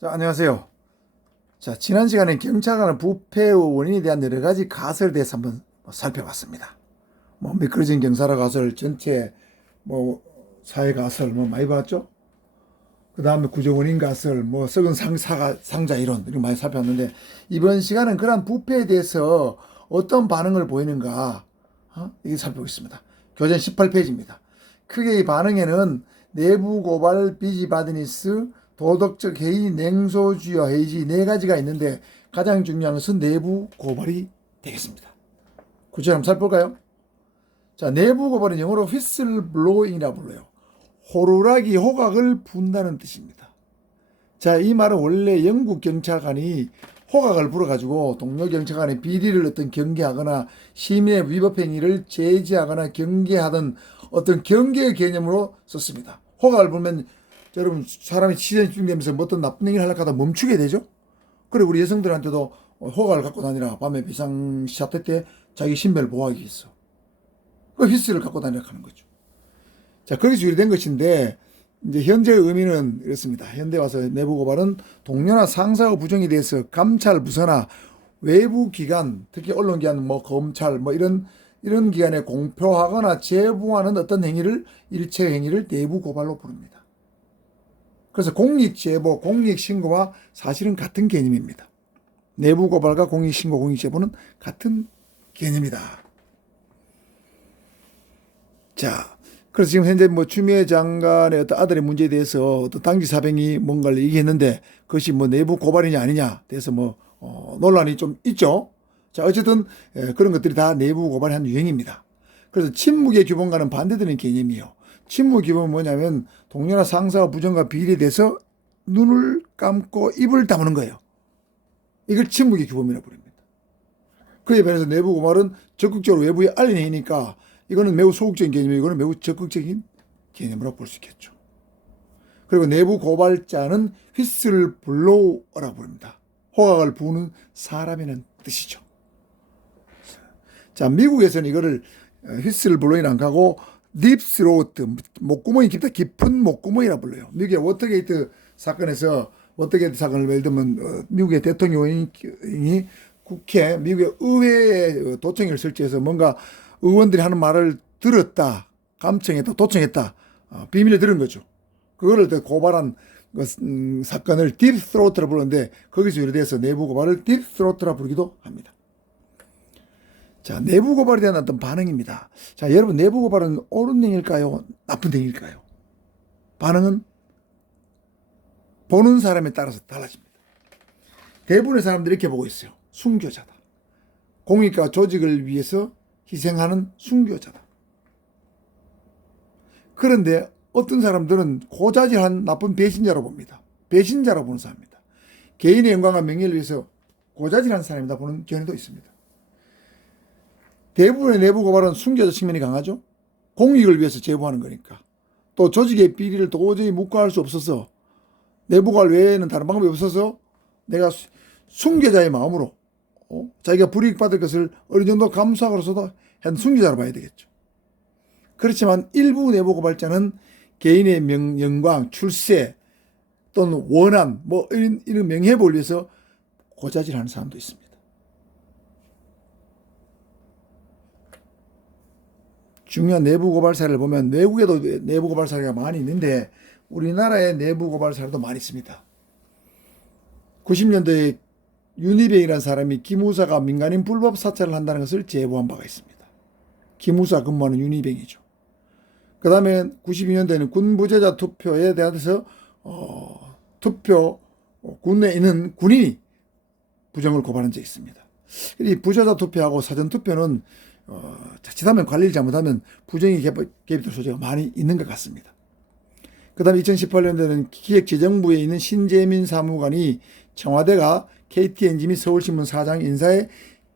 자, 안녕하세요. 자, 지난 시간에 경찰관의 부패의 원인에 대한 여러 가지 가설에 대해서 한번 살펴봤습니다. 미끄러진 경사라 가설, 전체 사회 가설 많이 봤죠? 그 다음에 구조원인 가설, 썩은 상자 이론 이런 거 많이 살펴봤는데, 이번 시간은 그러한 부패에 대해서 어떤 반응을 보이는가 이게 살펴보겠습니다. 교재 18페이지입니다. 크게 이 반응에는 내부 고발, 비지바드니스, 도덕적 해이, 냉소주의 해이지 네 가지가 있는데 가장 중요한 것은 내부 고발이 되겠습니다. 구체적으로 한번 살펴볼까요? 자, 내부 고발은 영어로 whistleblowing이라고 불러요. 호루라기 호각을 분다는 뜻입니다. 자, 이 말은 원래 영국 경찰관이 호각을 불어가지고 동료 경찰관의 비리를 어떤 경계하거나 시민의 위법 행위를 제지하거나 경계하던 어떤 경계의 개념으로 썼습니다. 호각을 불면 여러분 사람이 치전에 집중되면서 어떤 나쁜 얘기를 하려고 하다 멈추게 되죠. 그리고 우리 여성들한테도 호각을 갖고 다니라. 밤에 비상시합 때 자기 신변을 보호하기 위해서 그 휘스를 갖고 다니라고 하는 거죠. 자, 거기서 유래된 것인데 이제 현재의 의미는 이렇습니다. 현대 와서 내부 고발은 동료나 상사의 부정에 대해서 감찰 부서나 외부 기관, 특히 언론기관, 검찰, 이런 기관에 공표하거나 제보하는 어떤 행위를, 일체 행위를 내부 고발로 부릅니다. 그래서 공익제보, 공익신고와 사실은 같은 개념입니다. 내부 고발과 공익신고, 공익제보는 같은 개념이다. 자, 그래서 지금 현재 추미애 장관의 어떤 아들의 문제에 대해서 어떤 당지 사병이 뭔가를 얘기했는데 그것이 내부 고발이냐 아니냐 대해서 논란이 좀 있죠. 자, 어쨌든 그런 것들이 다 내부 고발의 한 유형입니다. 그래서 침묵의 규범과는 반대되는 개념이에요. 침묵 규범은 뭐냐면 동료나 상사와 부정과 비리에 대해서 눈을 감고 입을 다무는 거예요. 이걸 침묵의 규범이라고 부릅니다. 그에 반해서 내부 고발은 적극적으로 외부에 알리는 행위니까 이거는 매우 소극적인 개념이고 이거는 매우 적극적인 개념으로 볼 수 있겠죠. 그리고 내부 고발자는 휘슬 블로워라고 부릅니다. 호각을 부는 사람이라는 뜻이죠. 자, 미국에서는 이거를 휘슬 블로잉이라고 하고 딥스로트, 목구멍이 깊다, 깊은 목구멍이라고 불러요. 미국의 워터게이트 사건에서 워터게이트 사건을 예를 들면 미국의 대통령이 국회, 미국의 의회에 도청기를 설치해서 뭔가 의원들이 하는 말을 들었다, 감청했다, 도청했다, 비밀에 들은 거죠. 그거를 고발한 사건을 딥스로트라고 부르는데 거기서 유래돼서 내부 고발을 딥스로트라고 부르기도 합니다. 자, 내부 고발에 대한 어떤 반응입니다. 자, 여러분, 내부 고발은 옳은 행위일까요? 나쁜 행위일까요? 반응은 보는 사람에 따라서 달라집니다. 대부분의 사람들이 이렇게 보고 있어요. 순교자다. 공익과 조직을 위해서 희생하는 순교자다. 그런데 어떤 사람들은 고자질한 나쁜 배신자로 봅니다. 배신자로 보는 사람입니다. 개인의 영광과 명예를 위해서 고자질한 사람이다 보는 견해도 있습니다. 대부분의 내부 고발은 순교자 측면이 강하죠. 공익을 위해서 제보하는 거니까. 또 조직의 비리를 도저히 묵과할 수 없어서 내부 고발 외에는 다른 방법이 없어서 내가 순교자의 마음으로 자기가 불이익받을 것을 어느 정도 감수하고서도 한 순교자로 봐야 되겠죠. 그렇지만 일부 내부 고발자는 개인의 영광, 출세 또는 원한 이런 명예를 위해서 고자질하는 사람도 있습니다. 중요한 내부 고발 사례를 보면 외국에도 내부 고발 사례가 많이 있는데 우리나라의 내부 고발 사례도 많이 있습니다. 90년대에 윤희병이라는 사람이 기무사가 민간인 불법 사찰을 한다는 것을 제보한 바가 있습니다. 기무사 근무하는 윤희병이죠. 그 다음에 92년대에는 군부재자 투표에 대해서 군에 있는 군인이 부정을 고발한 적이 있습니다. 이 부재자 투표하고 사전 투표는 자칫하면 관리를 잘못하면 부정이 개입될 소지가 많이 있는 것 같습니다. 그 다음에 2018년도에는 기획재정부에 있는 신재민 사무관이 청와대가 KTNG 및 서울신문 사장 인사에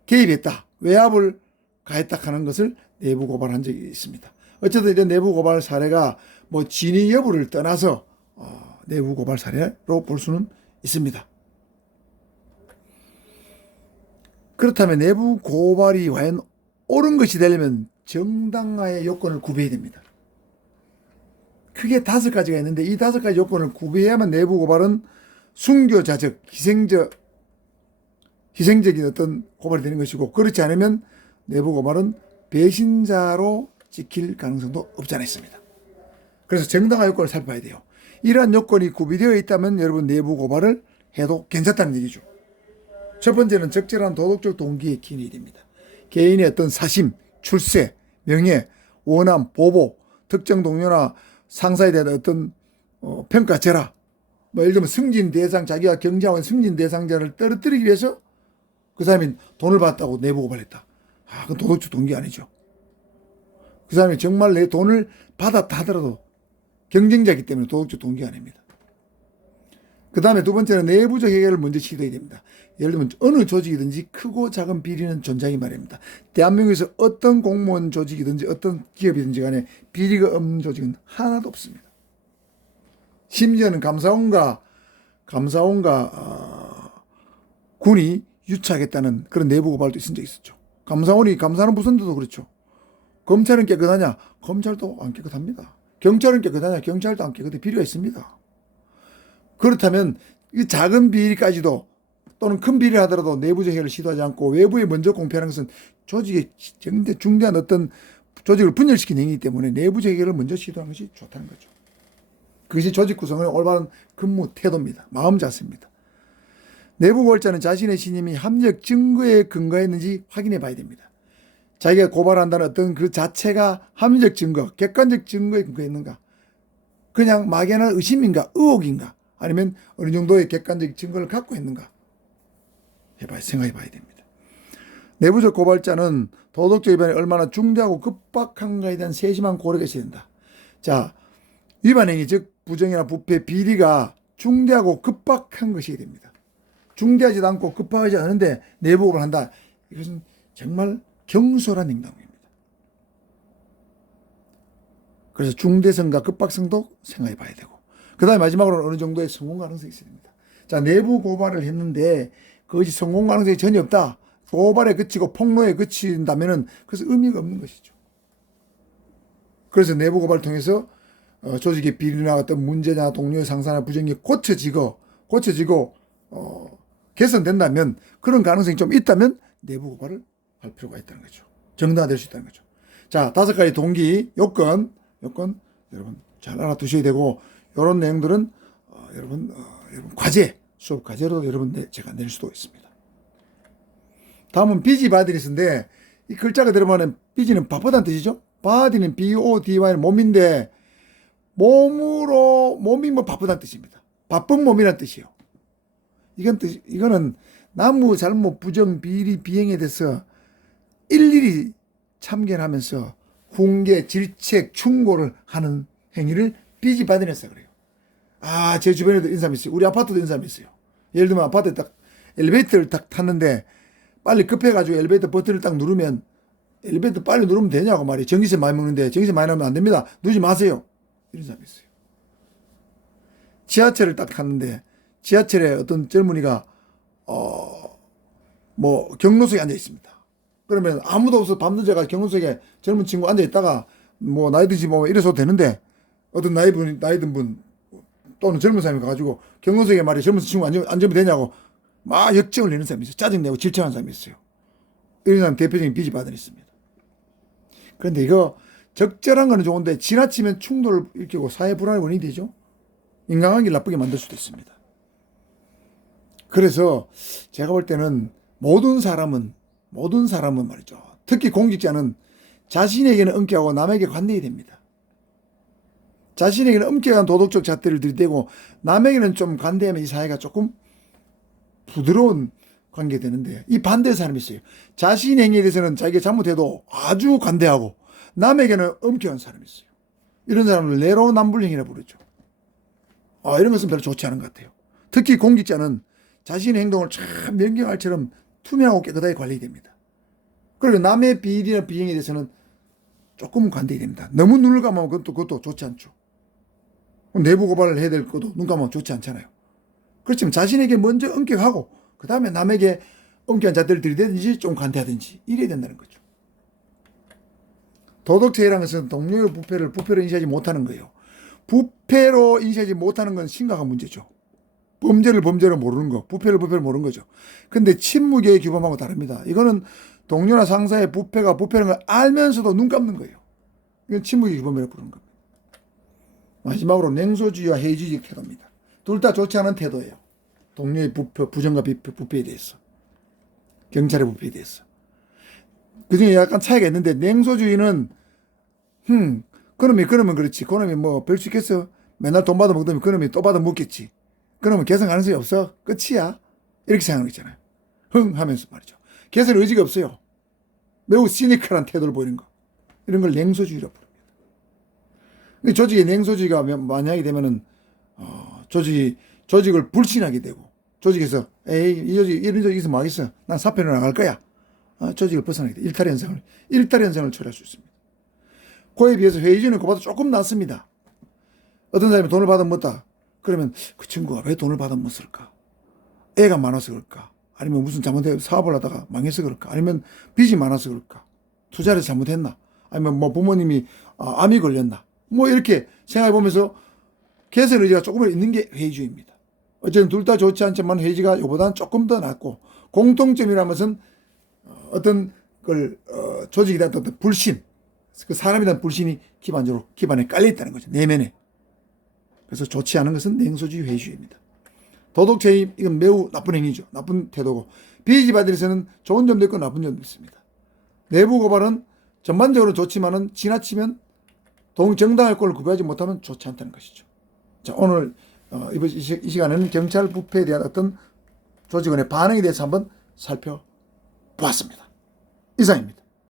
개입했다, 외압을 가했다 하는 것을 내부 고발한 적이 있습니다. 어쨌든 이런 내부 고발 사례가 진위 여부를 떠나서 내부 고발 사례로 볼 수는 있습니다. 그렇다면 내부 고발이 과연 옳은 것이 되려면 정당화의 요건을 구비해야 됩니다. 크게 5가지가 있는데 이 5가지 요건을 구비해야만 내부 고발은 순교자적, 희생적인 어떤 고발이 되는 것이고, 그렇지 않으면 내부 고발은 배신자로 찍힐 가능성도 없지 않아 있습니다. 그래서 정당화 요건을 살펴봐야 돼요. 이러한 요건이 구비되어 있다면 여러분 내부 고발을 해도 괜찮다는 얘기죠. 첫 번째는 적절한 도덕적 동기에 기인해야 됩니다. 개인의 어떤 사심, 출세, 명예, 원함, 보복, 특정 동료나 상사에 대한 어떤 평가절하, 뭐 예를 들면 승진 대상, 자기가 경쟁하고 있는 승진 대상자를 떨어뜨리기 위해서 그 사람이 돈을 받았다고 내부 고발했다. 그건 도덕적 동기가 아니죠. 그 사람이 정말 내 돈을 받았다 하더라도 경쟁자이기 때문에 도덕적 동기가 아닙니다. 그 다음에 두 번째는 내부적 해결을 먼저 시도해야 됩니다. 예를 들면 어느 조직이든지 크고 작은 비리는 존재하기 마련입니다. 대한민국에서 어떤 공무원 조직이든지 어떤 기업이든지 간에 비리가 없는 조직은 하나도 없습니다. 심지어는 감사원과 군이 유착했다는 그런 내부 고발도 있은 적이 있었죠. 감사하는 부서인데도 그렇죠. 검찰은 깨끗하냐? 검찰도 안 깨끗합니다. 경찰은 깨끗하냐? 경찰도 안 깨끗해. 비리가 있습니다. 그렇다면 이 작은 비리까지도 또는 큰 비리를 하더라도 내부적 해결을 시도하지 않고 외부에 먼저 공표하는 것은 조직의 중대한 어떤 조직을 분열시킨 행위이기 때문에 내부적 해결을 먼저 시도하는 것이 좋다는 거죠. 그것이 조직 구성의 올바른 근무 태도입니다. 마음 자세입니다. 내부 고발자는 자신의 신임이 합리적 증거에 근거했는지 확인해 봐야 됩니다. 자기가 고발한다는 어떤 그 자체가 합리적 증거, 객관적 증거에 근거했는가? 그냥 막연한 의심인가? 의혹인가? 아니면 어느 정도의 객관적 증거를 갖고 있는가? 생각해 봐야 됩니다. 내부적 고발자는 도덕적 위반이 얼마나 중대하고 급박한가에 대한 세심한 고려가 있어야 된다. 자, 위반행위, 즉 부정이나 부패, 비리가 중대하고 급박한 것이 됩니다. 중대하지도 않고 급박하지 않은데 내부 고발한다. 이것은 정말 경솔한 행동입니다. 그래서 중대성과 급박성도 생각해 봐야 되고, 그 다음에 마지막으로는 어느 정도의 성공 가능성이 있어야 됩니다. 자, 내부 고발을 했는데 그것이 성공 가능성이 전혀 없다. 고발에 그치고 폭로에 그친다면은 그것은 의미가 없는 것이죠. 그래서 내부 고발을 통해서 조직의 비리나 어떤 문제나 동료의 상사나 부정이 고쳐지고 개선된다면, 그런 가능성이 좀 있다면 내부 고발을 할 필요가 있다는 거죠. 정당화될 수 있다는 거죠. 자, 5가지 동기, 요건 여러분 잘 알아두셔야 되고, 이런 내용들은 여러분 수업 과제로도 제가 낼 수도 있습니다. 다음은 비지바디니스인데, 이 글자가 들어보면 비지는 바쁘다는 뜻이죠. 바디는 BODY는 몸인데, 몸이 바쁘다는 뜻입니다. 바쁜 몸이라는 뜻이에요. 이거는 나무, 잘못, 부정, 비리, 비행에 대해서 일일이 참견하면서 훈계, 질책, 충고를 하는 행위를 비지바디니스 그래요. 제 주변에도 있는 사람이 있어요. 우리 아파트도 있는 사람이 있어요. 예를 들면 아파트에 딱 엘리베이터를 딱 탔는데 빨리 급해가지고 엘리베이터 버튼을 딱 누르면, 엘리베이터 빨리 누르면 되냐고 말이에요. 전기세 많이 먹는데 전기세 많이 나면 안 됩니다. 누르지 마세요. 이런 사람이 있어요. 지하철을 딱 탔는데 지하철에 어떤 젊은이가 경로석에 앉아 있습니다. 그러면 아무도 없어 밤늦어가 경로석에 젊은 친구 앉아 있다가 나이 드시 이래서 되는데, 어떤 나이 든 분 또는 젊은 사람이 가가지고 경로석에 말이야 젊은 친구 앉으면 되냐고 막 역정을 내는 사람이 있어요. 짜증내고 질책하는 사람이 있어요. 이런 사람 대표적인 비지바디니스입니다. 그런데 이거 적절한 거는 좋은데 지나치면 충돌을 일으키고 사회 불안의 원인이 되죠. 인간관계를 나쁘게 만들 수도 있습니다. 그래서 제가 볼 때는 모든 사람은 말이죠. 특히 공직자는 자신에게는 엄격하고 남에게 관대해야 됩니다. 자신에게는 엄격한 도덕적 잣대를 들이대고 남에게는 좀 관대하면 이 사회가 조금 부드러운 관계가 되는데, 이 반대의 사람이 있어요. 자신 행위에 대해서는 자기가 잘못해도 아주 관대하고 남에게는 엄격한 사람이 있어요. 이런 사람을 내로남불형이라 부르죠. 이런 것은 별로 좋지 않은 것 같아요. 특히 공직자는 자신의 행동을 참 명경알처럼 투명하고 깨끗하게 관리해야 됩니다. 그리고 남의 비리나 비행에 대해서는 조금 관대해야 됩니다. 너무 눈을 감으면 그것도 좋지 않죠. 내부 고발을 해야 될 것도 눈 감으면 좋지 않잖아요. 그렇지만 자신에게 먼저 엄격하고 그 다음에 남에게 엄격한 잣대를 들이대든지 좀 관대하든지 이래야 된다는 거죠. 도덕체계라는 것은 동료의 부패로 인식하지 못하는 거예요. 부패로 인식하지 못하는 건 심각한 문제죠. 범죄를 모르는 거, 부패를 모르는 거죠. 근데 침묵의 규범하고 다릅니다. 이거는 동료나 상사의 부패가 부패라는 걸 알면서도 눈 감는 거예요. 이건 침묵의 규범이라고 부르는 겁니다. 마지막으로 냉소주의와 회의주의 태도입니다. 둘 다 좋지 않은 태도예요. 동료의 부정과 부패에 대해서. 경찰의 부패에 대해서. 그 중에 약간 차이가 있는데, 냉소주의는, 그러면 그렇지. 그놈이 뭐, 별 수 있겠어? 맨날 돈 받아 먹더니 그놈이 또 받아 먹겠지. 그러면 개선 가능성이 없어. 끝이야. 이렇게 생각하는 거잖아요. 하면서 말이죠. 개선 의지가 없어요. 매우 시니컬한 태도를 보이는 거. 이런 걸 냉소주의라고 부릅니다. 조직의 냉소주의가 만약에 되면은, 조직을 불신하게 되고, 조직에서, 이런 조직에서 뭐 하겠어? 난 사표를 나갈 거야. 조직을 벗어나게 돼. 일탈 현상을 초래할 수 있습니다. 그에 비해서 회의주의는 그보다 조금 낫습니다. 어떤 사람이 돈을 받아 먹었다. 그러면 그 친구가 왜 돈을 받아 먹었을까? 애가 많아서 그럴까? 아니면 무슨 잘못된 사업을 하다가 망해서 그럴까? 아니면 빚이 많아서 그럴까? 투자를 잘못했나? 아니면 뭐 부모님이 암이 걸렸나? 뭐 이렇게 생각해 보면서 개선 의지가 조금 있는 게 회의주의입니다. 어쨌든 둘 다 좋지 않지만 회의주의가 이보다는 조금 더 낫고, 공통점이라는 것은 어떤 걸 조직에 대한 어떤 불신, 그 사람에 대한 불신이 기반에 깔려 있다는 거죠. 내면에. 그래서 좋지 않은 것은 냉소주의, 회의주의입니다. 도덕체임, 이건 매우 나쁜 행위죠. 나쁜 태도고, 비지바들에서는 좋은 점도 있고 나쁜 점도 있습니다. 내부 고발은 전반적으로 좋지만은 지나치면 정당할 걸 구별하지 못하면 좋지 않다는 것이죠. 자, 오늘 이번 이 시간에는 경찰 부패에 대한 어떤 조직원의 반응에 대해서 한번 살펴보았습니다. 이상입니다.